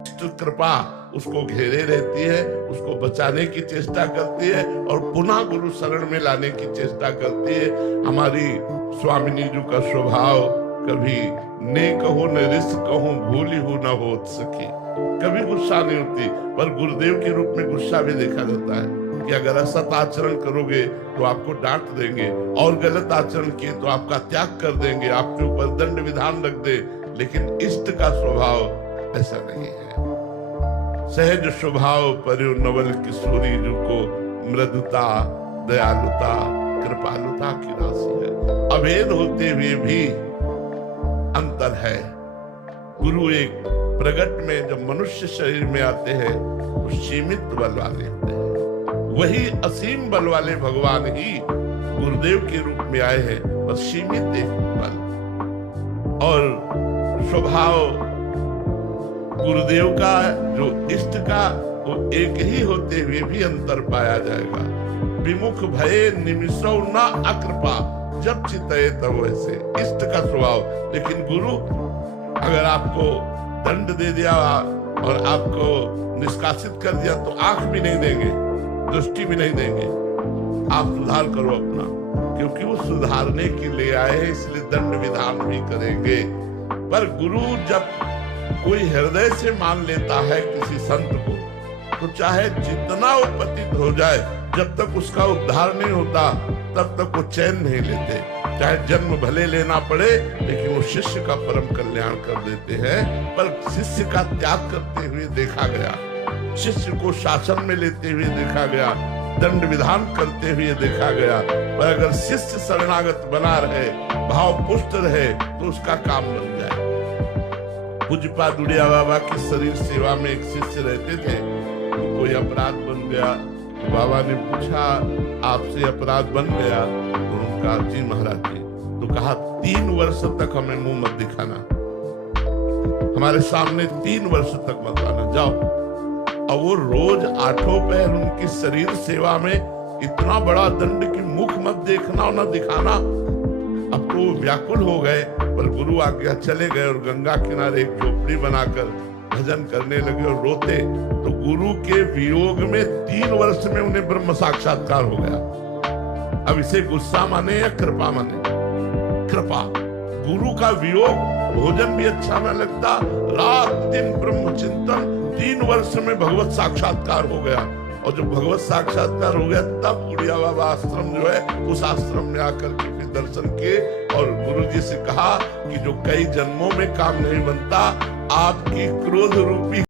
कृपा उसको घेरे रहती है, उसको बचाने की चेष्टा करती है और पुनः गुरु शरण में लाने की चेष्टा करती है। हमारी स्वामिनी जी का स्वभाव कभी ने कहो न रिस कहूं भूली हूं न होत सकी, कभी गुस्सा नहीं होती। पर गुरुदेव के रूप में गुस्सा भी देखा जाता है कि अगर असत आचरण करोगे तो आपको डांट देंगे, और गलत आचरण किए तो आपका त्याग कर देंगे, आपके ऊपर दंड विधान रख दे। लेकिन इष्ट का स्वभाव ऐसा नहीं है। सहज स्वभाव पर्यो नवल किशोरी जो को मृदुता दयालुता कृपालुता की राशि है। अभेद होते हुए भी अंतर है। गुरु एक प्रगट में जब मनुष्य शरीर में आते हैं तो सीमित बल वाले होते हैं, वही असीम बल वाले भगवान ही गुरुदेव के रूप में आए हैं, पर सीमित एक बल और स्वभाव गुरुदेव का जो इष्ट का वो एक ही होते हुए भी अंतर पाया जाएगा। विमुख भये निमिषौ न अकृपा जब चितये तब वैसे इष्ट का स्वभाव। लेकिन गुरु अगर आपको दंड दे दिया और आपको निष्कासित कर दिया तो आंख भी नहीं देंगे, दृष्टि भी नहीं देंगे। आप सुधार करो अपना, क्योंकि वो सुधारने के लिए आए हैं, इसलिए दंड विधान भी करेंगे। पर गुरु जब कोई हृदय से मान लेता है किसी संत को, तो चाहे जितना वो पतित हो जाए, जब तक उसका उद्धार नहीं होता तब तक वो चैन नहीं लेते। चाहे जन्म भले लेना पड़े, लेकिन वो शिष्य का परम कल्याण कर देते हैं। पर शिष्य का त्याग करते हुए देखा गया, शिष्य को शासन में लेते हुए देखा गया, दंड विधान करते हुए देखा गया। पर अगर शिष्य शरणागत बना रहे, भाव पुष्ट रहे, तो उसका काम बन जाए। पूज्यपाद उड़िया बाबा की शरीर सेवा में एक शिष्य रहते थे, तो कोई अपराध बन गया, तो बाबा ने पूछा आपसे अपराध बन गया? तो उनका जी महाराज जी। तो कहा 3 वर्ष तक हमें मुंह मत दिखाना, हमारे सामने 3 वर्ष तक मत आना, जाओ। और वो रोज 8 पहर उनकी शरीर सेवा में इतना बड़ा दंड की मुख मत देखना और न दिखाना। अब तो व्याकुल हो गए, पर गुरु आज्ञा चले गए और गंगा किनारे एक झोपड़ी बनाकर भजन करने लगे और रोते। तो गुरु के वियोग में 3 वर्ष में उन्हें ब्रह्म साक्षात्कार हो गया। अब इसे गुस्सा माने या कृपा माने? कृपा। गुरु का वियोग, भोजन भी अच्छा न लगता, रात दिन ब्रह्म चिंतन, 3 वर्ष में भगवत साक्षात्कार हो गया। और जब भगवत साक्षात्कार हो गया तब उड़िया बाबा आश्रम जो है, उस आश्रम में आकर के फिर दर्शन किए और गुरुजी से कहा कि जो कई जन्मों में काम नहीं बनता, आपकी क्रोध रूपी